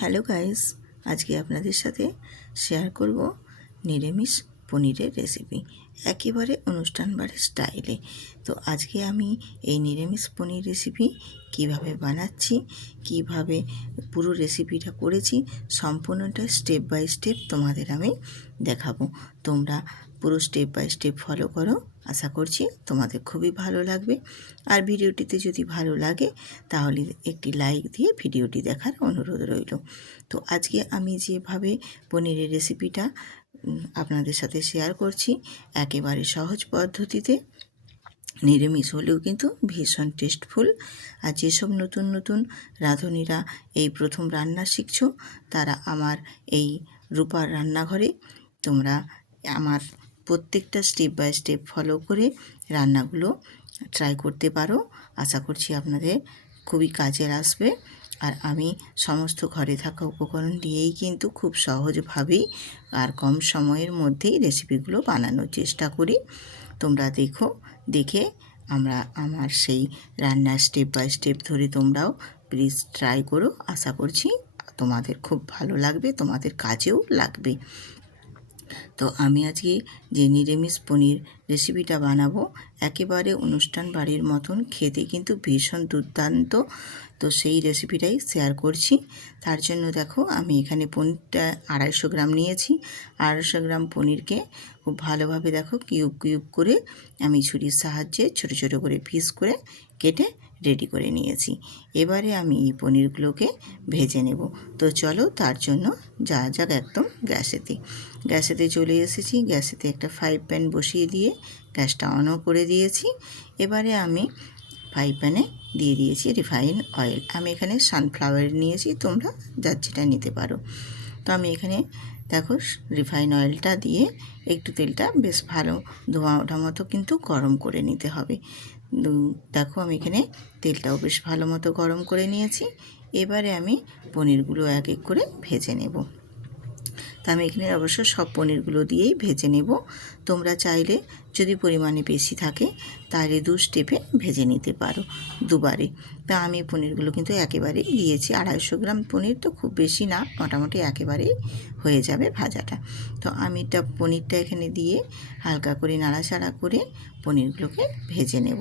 Hello guys, আজকে আপনাদের সাথে শেয়ার করব নিরামিষ পনিরের রেসিপি। একেবারে অনুষ্ঠান বাড়ির স্টাইলে। তো আজকে আমি এই নিরামিষ পনির রেসিপি কীভাবে বানাচ্ছি, কীভাবে পুরো রেসিপিটা করেছি, সম্পূর্ণটা স্টেপ বাই স্টেপ তোমাদের আমি দেখাবো। তোমরা পুরো স্টেপ বাই স্টেপ ফলো করো। আশা করছি তোমাদের খুবই ভালো লাগবে। আর ভিডিওটিতে যদি ভালো লাগে, তাহলে একটি লাইক দিয়ে ভিডিওটি দেখার অনুরোধ রইল। তো আজকে আমি যেভাবে পনিরের রেসিপিটা আপনাদের সাথে শেয়ার করছি, একেবারে সহজ পদ্ধতিতে, নিরামিষ হলেও কিন্তু ভীষণ টেস্টফুল আর যেসব নতুন নতুন রাঁধুনিরা এই প্রথম রান্না শিখছো, তারা আমার এই রূপার রান্নাঘরে, তোমরা আমার প্রত্যেকটা স্টেপ বাই স্টেপ ফলো করে রান্নাগুলো ট্রাই করতে পারো। আশা করছি আপনাদের খুবই কাজের আসবে। আর আমি সমস্ত ঘরে থাকা উপকরণ দিয়েই কিন্তু খুব সহজভাবেই আর কম সময়ের মধ্যেই রেসিপিগুলো বানানোর চেষ্টা করি। তোমরা দেখো, দেখে আমরা আমার সেই রান্নার স্টেপ বাই স্টেপ ধরে তোমরাও প্লিজ ট্রাই করো। আশা করছি তোমাদের খুব ভালো লাগবে, তোমাদের কাজেও লাগবে। তো আমি আজকে যে নিরামিষ পনির রেসিপিটা বানাবো, একেবারে অনুষ্ঠান বাড়ির মতন, খেতে কিন্তু ভীষণ দুর্দান্ত। তো সেই রেসিপিটাই শেয়ার করছি। তার জন্য দেখো, আমি এখানে পনিরটা আড়াইশো গ্রাম নিয়েছি। আড়াইশো গ্রাম পনিরকে খুব ভালোভাবে দেখো কিউব কিউব করে আমি ছুরির সাহায্যে ছোট ছোট করে পিস করে কেটে রেডি করে নিয়েছি। এবারে আমি এই পনিরগুলোকে ভেজে নেব। তো চলো তার জন্য যা যাক একদম গ্যাসেতে। গ্যাসেতে চলে এসেছি। গ্যাসেতে একটা ফ্রাই প্যান বসিয়ে দিয়ে গ্যাসটা অনও করে দিয়েছি। এবারে আমি ফ্রাই প্যানে দিয়ে দিয়েছি রিফাইন অয়েল। আমি এখানে সানফ্লাওয়ার নিয়েছি, তোমরা যার যেটা নিতে পারো। তো আমি এখানে দেখো রিফাইন অয়েলটা দিয়ে একটু তেলটা বেশ ভালো ধোয়া ওঠা মতো কিন্তু গরম করে নিতে হবে। দেখো আমি এখানে তেলটাও বেশ ভালো মতো গরম করে নিয়েছি। এবারে আমি পনিরগুলো এক এক করে ভেজে নেব। তা আমি এখানে অবশ্য সব পনিরগুলো দিয়েই ভেজে নেব। তোমরা চাইলে যদি পরিমাণে বেশি থাকে, তাহলে দু স্টেপে ভেজে নিতে পারো দুবারে। তা আমি পনিরগুলো কিন্তু একেবারেই দিয়েছি। আড়াইশো গ্রাম পনির তো খুব বেশি না, মোটামুটি একেবারেই হয়ে যাবে ভাজাটা। তো আমি এটা পনিরটা এখানে দিয়ে হালকা করে নাড়াচাড়া করে পনিরগুলোকে ভেজে নেব।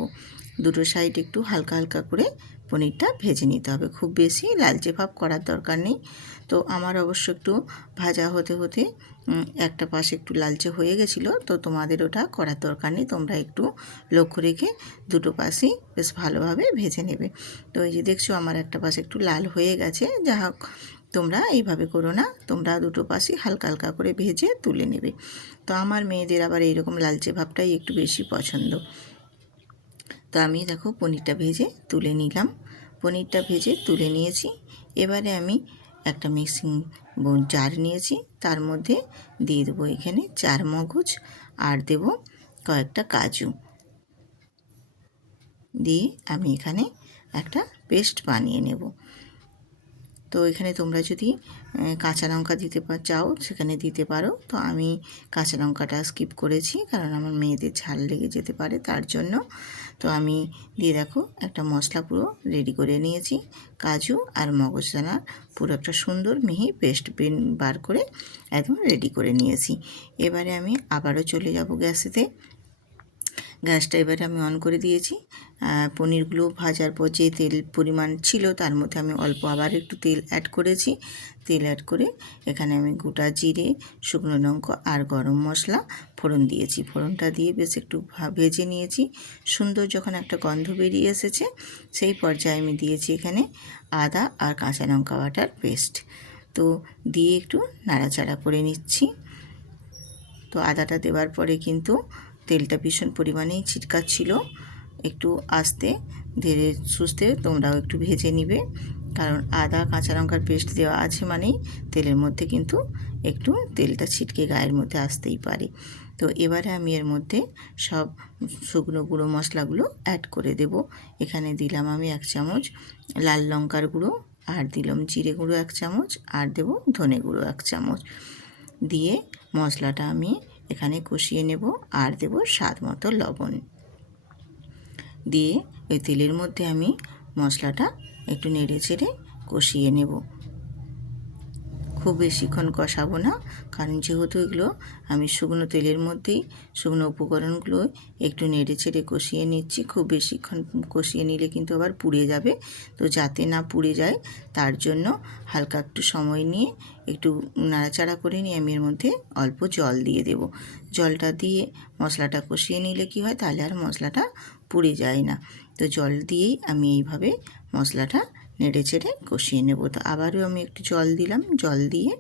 দুটো সাইড একটু হালকা হালকা করে পনিরটা ভেজে নিতে হবে। খুব বেশি লালচে ভাব করার দরকার নেই। তো আমার অবশ্য একটু ভাজা হতে হতে একটা পাশে একটু লালচে হয়ে গেছিল, তো তোমাদের ওটা করার দরকার নেই। তোমরা একটু লক্ষ্য রেখে দুটো পাশেই বেশ ভালোভাবে ভেজে নেবে। তো এই যে দেখছ, আমার একটা পাশে একটু লাল হয়ে গেছে। যা হোক, তোমরা এইভাবে করো না। তোমরা দুটো পাশে হালকা হালকা করে ভেজে তুলে নেবে। তো আমার মেয়েদের আবার এইরকম লালচে ভাবটাই একটু বেশি পছন্দ। তো আমি দেখো পনিরটা ভেজে তুলে নিলাম। পনিরটা ভেজে তুলে নিয়েছি। এবারে আমি একটা মিক্সিং জার নিয়েছি। তার মধ্যে দিয়ে দেবো এখানে চার মগজ আর দেব কয়েকটা কাজু। দিয়ে আমি এখানে একটা পেস্ট বানিয়ে নেব। তো এখানে তোমরা যদি কাঁচা লঙ্কা দিতে চাও, সেখানে দিতে পারো। তো আমি কাঁচা লঙ্কাটা স্কিপ করেছি, কারণ আমার মেয়েদের ঝাল লেগে যেতে পারে তার জন্য। তো আমি দিয়ে দেখো, একটা মশলা পুরো রেডি করে নিয়েছি। কাজু আর মগজদানার পুরো একটা সুন্দর মিহি পেস্ট বার করে একদম রেডি করে নিয়েছি। এবারে আমি আবারও চলে যাব গ্যাসেতে। গ্যাসটা এবারে আমি অন করে দিয়েছি। পনিরগুলো ভাজার পর যে তেল পরিমাণ ছিল তার মধ্যে আমি অল্প আবার একটু তেল অ্যাড করেছি। তেল অ্যাড করে এখানে আমি গোটা জিরে, শুকনো লঙ্কা আর গরম মশলা ফোড়ন দিয়েছি। ফোড়নটা দিয়ে বেশ একটু ভেজে নিয়েছি। সুন্দর যখন একটা গন্ধ বেরিয়ে এসেছে, সেই পর্যায়ে আমি দিয়েছি এখানে আদা আর কাঁচা লঙ্কা বাটার পেস্ট। তো দিয়ে একটু নাড়াচাড়া করে নিচ্ছি। তো আদাটা দেওয়ার পরে কিন্তু তেলটা ভীষণ পরিমাণেই ছিটকাচ্ছিল। একটু আস্তে, ধীরে সুস্থে তোমরাও একটু ভেজে নিবে। কারণ আদা, কাঁচা লঙ্কার পেস্ট দেওয়া আছে মানেই তেলের মধ্যে কিন্তু একটু তেলটা ছিটকে গায়ের মধ্যে আসতেই পারে। তো এবারে আমি এর মধ্যে সব শুকনো গুঁড়ো মশলাগুলো অ্যাড করে দেব। এখানে দিলাম আমি এক চামচ লাল লঙ্কার গুঁড়ো, আর দিলাম জিরে গুঁড়ো এক চামচ, আর দেব ধনে গুঁড়ো এক চামচ। দিয়ে মশলাটা আমি এখানে কষিয়ে নেব আর দেব স্বাদ মতো লবণ। দিয়ে ওই তেলের মধ্যে আমি মশলাটা একটু নেড়ে চেড়ে কষিয়ে নেব। খুব বেশিক্ষণ কষাবো না, কারণ যেহেতু এগুলো আমি শুকনো তেলের মধ্যেই, শুকনো উপকরণগুলো একটু নেড়ে চেড়ে কষিয়ে নিচ্ছি, খুব বেশিক্ষণ কষিয়ে নিলে কিন্তু আবার পুড়ে যাবে। তো যাতে না পুড়ে যায়, তার জন্য হালকা একটু সময় নিয়ে একটু নাড়াচাড়া করে নিয়ে আমি এর মধ্যে অল্প জল দিয়ে দেব। জলটা দিয়ে মশলাটা কষিয়ে নিলে কি হয়, তাহলে আর মশলাটা পুড়ে যায় না। তো জল দিয়েই আমি এইভাবে মশলাটা নেড়ে চেড়ে কষিয়ে নেব। তো আবারও আমি একটু জল দিলাম। জল দিয়ে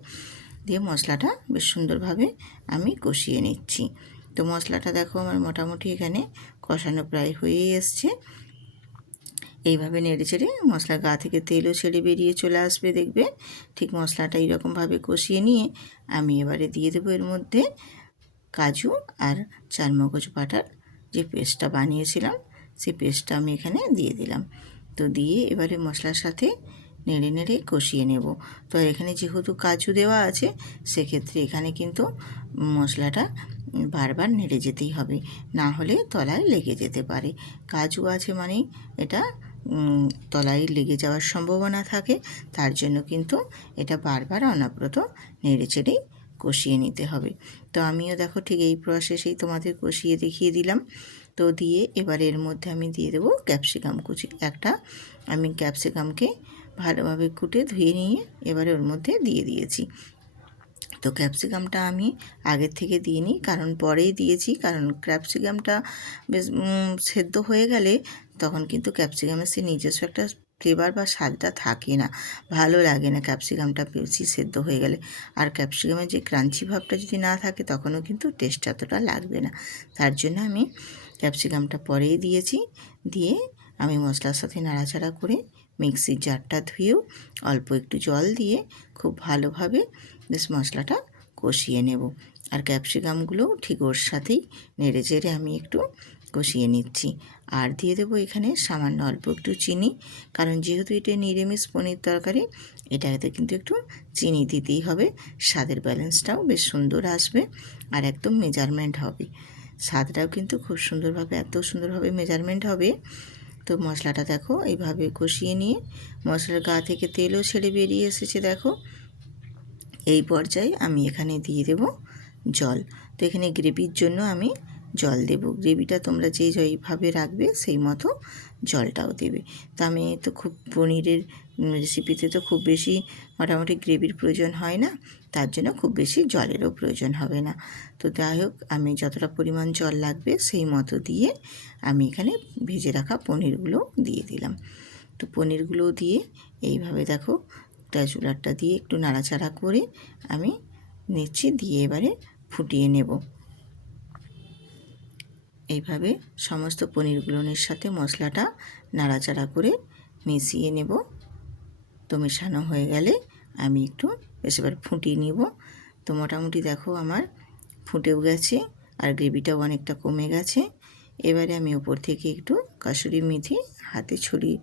দিয়ে মশলাটা বেশ সুন্দরভাবে আমি কষিয়ে নিচ্ছি। তো মশলাটা দেখো আমার মোটামুটি এখানে কষানো প্রায় হয়েই এসছে। এইভাবে নেড়ে চেড়ে মশলার গা থেকে তেলও ছেড়ে বেরিয়ে চলে আসবে দেখবে। ঠিক মশলাটা এইরকমভাবে কষিয়ে নিয়ে আমি এবারে দিয়ে দেবো এর মধ্যে কাজু আর চারমগজ বাটার যে পেস্টটা বানিয়েছিলাম সেই পেস্টটা আমি এখানে দিয়ে দিলাম। তো দিয়ে এবারে মশলার সাথে নেড়ে নেড়ে কষিয়ে নেব। তো এখানে যেহেতু কাজু দেওয়া আছে, সেক্ষেত্রে এখানে কিন্তু মশলাটা বারবার নেড়ে যেতেই হবে। না হলে তলায় লেগে যেতে পারে। কাজু আছে মানেই এটা তলায় লেগে যাওয়ার সম্ভাবনা থাকে। তার জন্য কিন্তু এটা বারবার অনাব্রত নেড়ে চেড়েই কষিয়ে নিতে হবে। তো আমিও দেখো ঠিক এই প্রসেসেই তোমাদের কষিয়ে দেখিয়ে দিলাম। তো দিয়ে এবার এর মধ্যে আমি দিয়ে দেবো ক্যাপসিকাম কুচি। একটা আমি ক্যাপসিকামকে ভালোভাবে কুটে ধুয়ে নিয়ে এবারে ওর মধ্যে দিয়ে দিয়েছি। তো ক্যাপসিকামটা আমি আগের থেকে দিইনি, কারণ পরেই দিয়েছি, কারণ ক্যাপসিকামটা বেশ সেদ্ধ হয়ে গেলে তখন কিন্তু ক্যাপসিকামের সে নিজস্ব একটা ফ্লেভার বা স্বাদটা থাকে না। ভালো লাগে না। ক্যাপসিকামটা বেশি সেদ্ধ হয়ে গেলে। আর ক্যাপসিকামের যে ক্রাঞ্চি ভাবটা যদি না থাকে, তখনও কিন্তু টেস্ট এতটা লাগবে না। তার জন্য আমি ক্যাপসিকামটা পরেই দিয়েছি। দিয়ে আমি মশলার সাথে নাড়াচাড়া করে মিক্সির জারটা ধুয়েও অল্প একটু জল দিয়ে খুব ভালোভাবে বেশ মশলাটা কষিয়ে নেব। আর ক্যাপসিকামগুলোও ঠিক ওর সাথেই নেড়ে চেড়ে আমি একটু কষিয়ে নিচ্ছি। আর দিয়ে দেবো এখানে সামান্য অল্প একটু চিনি। কারণ যেহেতু এটা নিরামিষ পনির তরকারি, এটাতে কিন্তু একটু চিনি দিতেই হবে। স্বাদের ব্যালেন্সটাও বেশ সুন্দর আসবে আর একদম মেজারমেন্ট হবে। স্বাদটাও কিন্তু খুব সুন্দরভাবে, এত সুন্দরভাবে মেজারমেন্ট হবে। তো মশলাটা দেখো, এইভাবে কষিয়ে নিয়ে মশলার গা থেকে তেলও ছেড়ে বেরিয়ে এসেছে দেখো। এই পর্যায়ে আমি এখানে দিয়ে দেব জল। তো এখানে গ্রেভির জন্য আমি জল দেব। গ্রেভিটা তোমরা যে যেইভাবে রাখবে সেই মতো জলটাও দেবে। তো আমি তো খুব পনিরের রেসিপিতে তো খুব বেশি মোটামুটি গ্রেভির প্রয়োজন হয় না, তার জন্য খুব বেশি জলেরও প্রয়োজন হবে না। তো যাই হোক, আমি যতটা পরিমাণ জল লাগবে সেই মতো দিয়ে আমি এখানে ভেজে রাখা পনিরগুলো দিয়ে দিলাম। তো পনিরগুলো দিয়ে এইভাবে দেখো চুলারটা দিয়ে একটু নাড়াচাড়া করে আমি নিচ্ছি, দিয়ে এবারে ফুটিয়ে নেব। এইভাবে সমস্ত পনিরগুলোনের সাথে মশলাটা নাড়াচাড়া করে মিশিয়ে নেব। তো মেশানো হয়ে গেলে আমি একটু বেশ এবার ফুটিয়ে নিব। তো মোটামুটি দেখো আমার ফুটেও গেছে আর গ্রেভিটাও অনেকটা কমে গেছে। এবারে আমি ওপর থেকে একটু কাসুরি মেথি হাতে ছড়িয়ে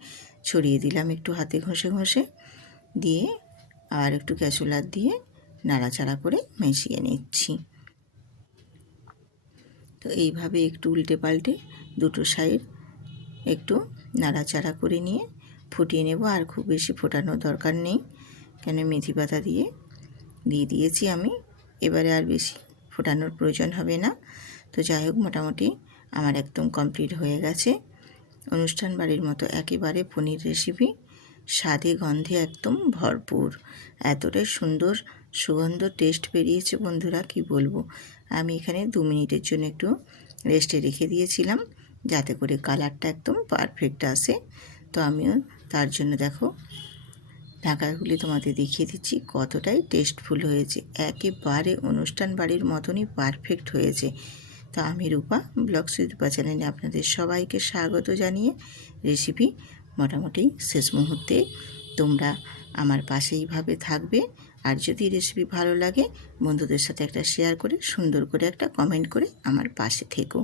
ছড়িয়ে দিলাম একটু হাতে ঘষে ঘষে দিয়ে আর একটু ক্যাসুলার দিয়ে নাড়াচাড়া করে মিশিয়ে নিচ্ছি। তো এইভাবে একটু উল্টে পাল্টে দুটো সাইড একটু নাড়াচাড়া করে নিয়ে ফুটিয়ে নেব, আর খুব বেশি ফোটানোর দরকার নেই। কেন, মেথি পাতা দিয়ে দিয়ে দিয়েছি আমি। এবারে আর বেশি ফোটানোর প্রয়োজন হবে না। তো যাই হোক, মোটামুটি আমার একদম কমপ্লিট হয়ে গেছে। অনুষ্ঠান বাড়ির মতো একেবারে পনির রেসিপি। স্বাদে, গন্ধে একদম ভরপুর। এতটাই সুন্দর, সুগন্ধ, টেস্ট বেরিয়েছে বন্ধুরা, কি বলব? আমি এখানে দু মিনিটের জন্য একটু রেস্টে রেখে দিয়েছিলাম, যাতে করে কালারটা একদম পারফেক্ট আসে। তো আমিও তার জন্য দেখো ঢাকাগুলি তোমাদের দেখিয়ে দিচ্ছি, কতটাই টেস্টফুল হয়েছে। একেবারে অনুষ্ঠান বাড়ির মতনই পারফেক্ট হয়েছে। তো আমি রূপা ব্লগ সুদীপা চ্যানেলে আপনাদের সবাইকে স্বাগত জানিয়ে রেসিপি মোটামুটি শেষ মুহূর্তে তোমরা আমার পাশেইভাবে থাকবে। আর যদি রেসিপি ভালো লাগে, বন্ধুদের সাথে একটা শেয়ার করে, সুন্দর করে একটা কমেন্ট করে আমার পাশে থেকো।